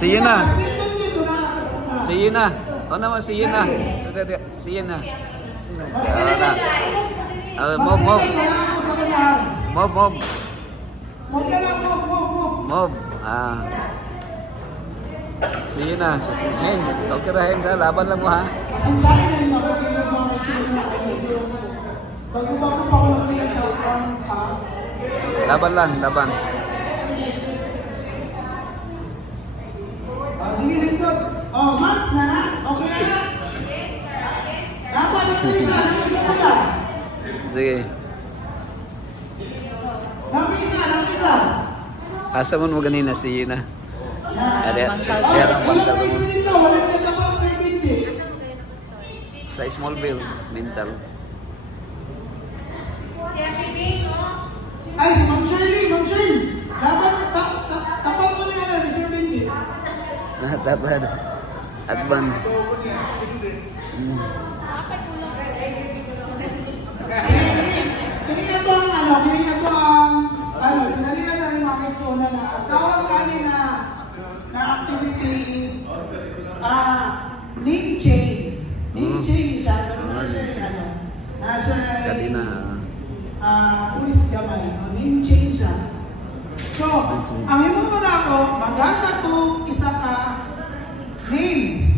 See you na. See you na. O naman, see you na. See you na. Move, move. Move, move. Move. See you na. Hands. Okay ba, Hands, ha? Laban lang mo, ha? Laban lang, laban. Sige, lingkod. Oh, Max na na? Okay na na? Dapat isa pala. Sige. Napisa. Asa mo ganina, see you na. Ada Bangkal dito, wala na tapos sa Benji. Sa Smallville, mental. Ay, si Ma'am Shirley. Dapat tapat mo na yan ni Sir Benji. Dapat. Adban. Dinalian na rin mga kaitsona na ang tawag kanin na activity is name change. Name change siya, pero nasa Kadina. twist gamay. Name change siya. So, ang imo na ako, maganda ko isa ka name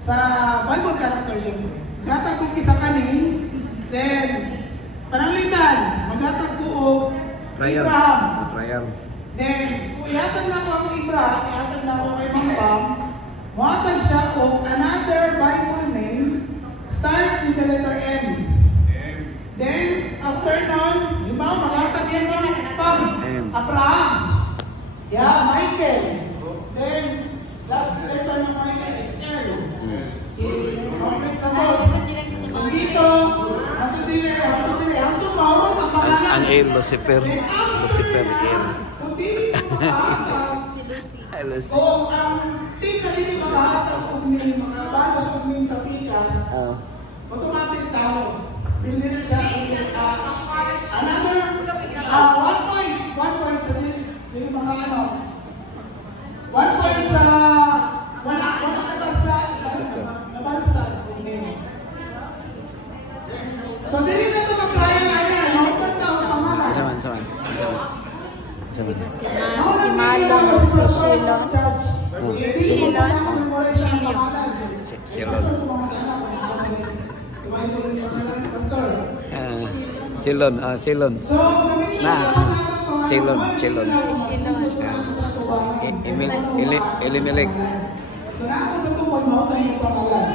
sa Bible character siya. Maganda ko isa ka name, then pananglitan, maganda ko Abraham. Then, kung ihatag na ako ang Abraham, ihatag na ako kay Mambam, muhatag siya o another Bible name starts with the letter M. Then, after nun, maghatag siya ng Abraham. Yeah, Michael. Then, last letter ng Michael is L. Si Prophet Sabot. Dito, Ang A, Lucifer. Lucifer, A. Ay, Lucifer. O ang tika din makahatag o may mga balos o may sa pikas, automatic tao. Bilhin na siya. Another, 1 point sa din mga ano. 1 point sa wala basta nabalsa. So, dili na ito mag-trial na yan. Nakapag na ang pangalan. Saman. Si Malong, si Shilon. Silon. Silon. Elimelech. Kung ako sa tupoy mo, ito yung pangalan.